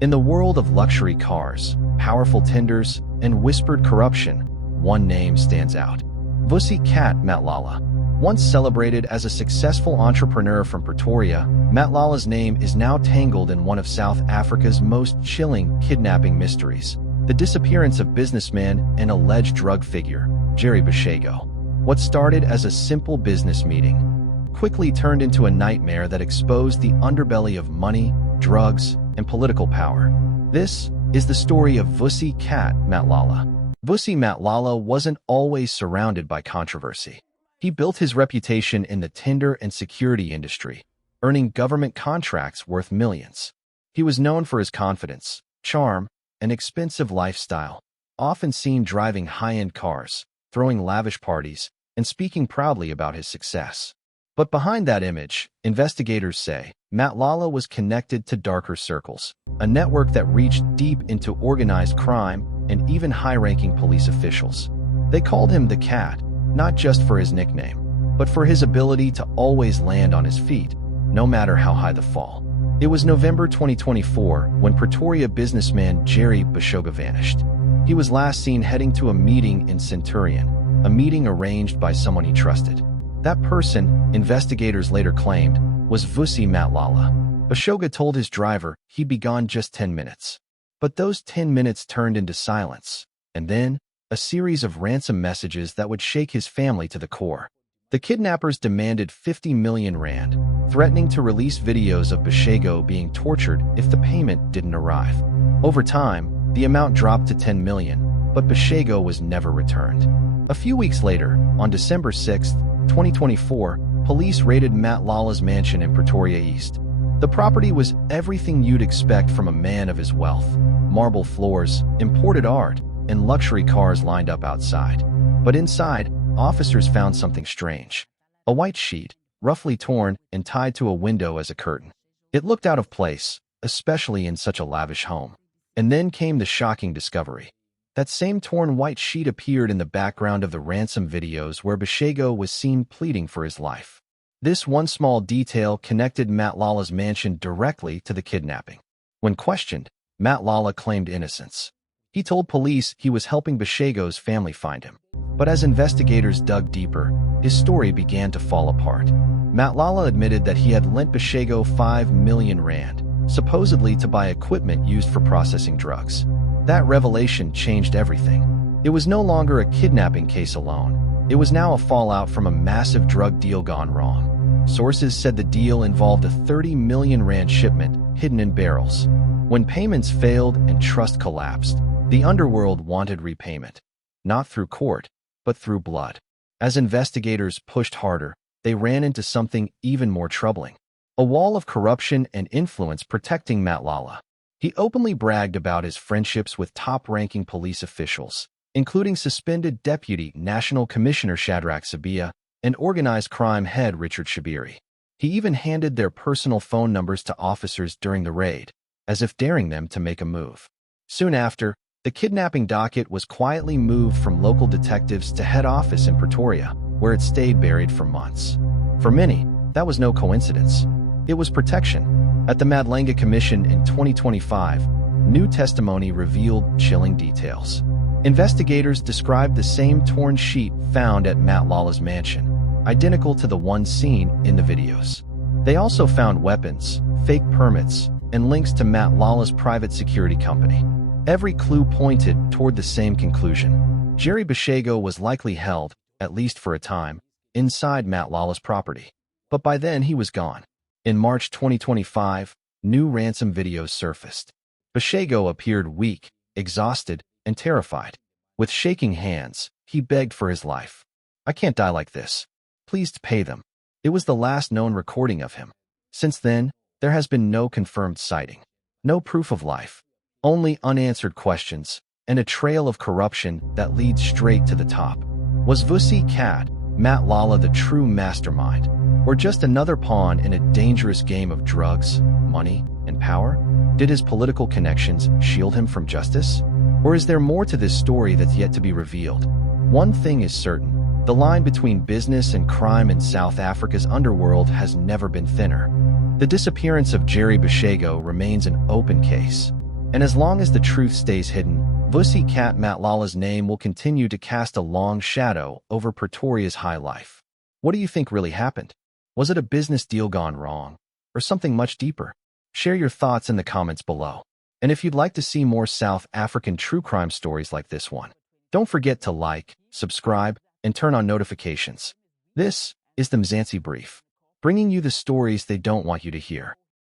In the world of luxury cars, powerful tenders, and whispered corruption, one name stands out. Vusi Cat Matlala. Once celebrated as a successful entrepreneur from Pretoria, Matlala's name is now tangled in one of South Africa's most chilling kidnapping mysteries: the disappearance of businessman and alleged drug figure, Jerry Boshoga. What started as a simple business meeting quickly turned into a nightmare that exposed the underbelly of money, drugs, and political power. This is the story of Vusi Cat Matlala. Vusi Matlala wasn't always surrounded by controversy. He built his reputation in the tender and security industry, earning government contracts worth millions. He was known for his confidence, charm, and expensive lifestyle, often seen driving high-end cars, throwing lavish parties, and speaking proudly about his success. But behind that image, investigators say, Matlala was connected to darker circles, a network that reached deep into organized crime and even high-ranking police officials. They called him the Cat, not just for his nickname, but for his ability to always land on his feet, no matter how high the fall. It was November 2024 when Pretoria businessman Jerry Boshoga vanished. He was last seen heading to a meeting in Centurion, a meeting arranged by someone he trusted. That person, investigators later claimed, was Vusi Matlala. Boshoga told his driver he'd be gone just 10 minutes. But those 10 minutes turned into silence, and then a series of ransom messages that would shake his family to the core. The kidnappers demanded 50 million rand, threatening to release videos of Boshoga being tortured if the payment didn't arrive. Over time, the amount dropped to 10 million, but Boshoga was never returned. A few weeks later, on December 6, 2024, police raided Matlala's mansion in Pretoria East. The property was everything you'd expect from a man of his wealth: marble floors, imported art, and luxury cars lined up outside. But inside, officers found something strange. A white sheet, roughly torn and tied to a window as a curtain. It looked out of place, especially in such a lavish home. And then came the shocking discovery. That same torn white sheet appeared in the background of the ransom videos where Boshoga was seen pleading for his life. This one small detail connected Matlala's mansion directly to the kidnapping. When questioned, Matlala claimed innocence. He told police he was helping Boshoga's family find him. But as investigators dug deeper, his story began to fall apart. Matlala admitted that he had lent Boshoga 5 million rand, supposedly to buy equipment used for processing drugs. That revelation changed everything. It was no longer a kidnapping case alone. It was now a fallout from a massive drug deal gone wrong. Sources said the deal involved a 30 million rand shipment hidden in barrels. When payments failed and trust collapsed, the underworld wanted repayment, not through court, but through blood. As investigators pushed harder, they ran into something even more troubling: a wall of corruption and influence protecting Matlala. He openly bragged about his friendships with top-ranking police officials, including suspended Deputy National Commissioner Shadrach Sabia and organized crime head Richard Shabiri. He even handed their personal phone numbers to officers during the raid, as if daring them to make a move. Soon after, the kidnapping docket was quietly moved from local detectives to head office in Pretoria, where it stayed buried for months. For many, that was no coincidence. It was protection. At the Matlala Commission in 2025, new testimony revealed chilling details. Investigators described the same torn sheet found at Matlala's mansion, identical to the one seen in the videos. They also found weapons, fake permits, and links to Matlala's private security company. Every clue pointed toward the same conclusion. Jerry Boshoga was likely held, at least for a time, inside Matlala's property. But by then he was gone. In March 2025, new ransom videos surfaced. Boshoga appeared weak, exhausted, and terrified. With shaking hands, he begged for his life. "I can't die like this. Please pay them." It was the last known recording of him. Since then, there has been no confirmed sighting. No proof of life. Only unanswered questions, and a trail of corruption that leads straight to the top. Was Vusi Cat Matlala the true mastermind, or just another pawn in a dangerous game of drugs, money, and power? Did his political connections shield him from justice? Or is there more to this story that's yet to be revealed? One thing is certain: the line between business and crime in South Africa's underworld has never been thinner. The disappearance of Jerry Boshoga remains an open case, And as long as the truth stays hidden, Vusi Cat Matlala's name will continue to cast a long shadow over Pretoria's high life. What do you think really happened? Was it a business deal gone wrong? Or something much deeper? Share your thoughts in the comments below. And if you'd like to see more South African true crime stories like this one, don't forget to like, subscribe, and turn on notifications. This is the Mzansi Brief, bringing you the stories they don't want you to hear.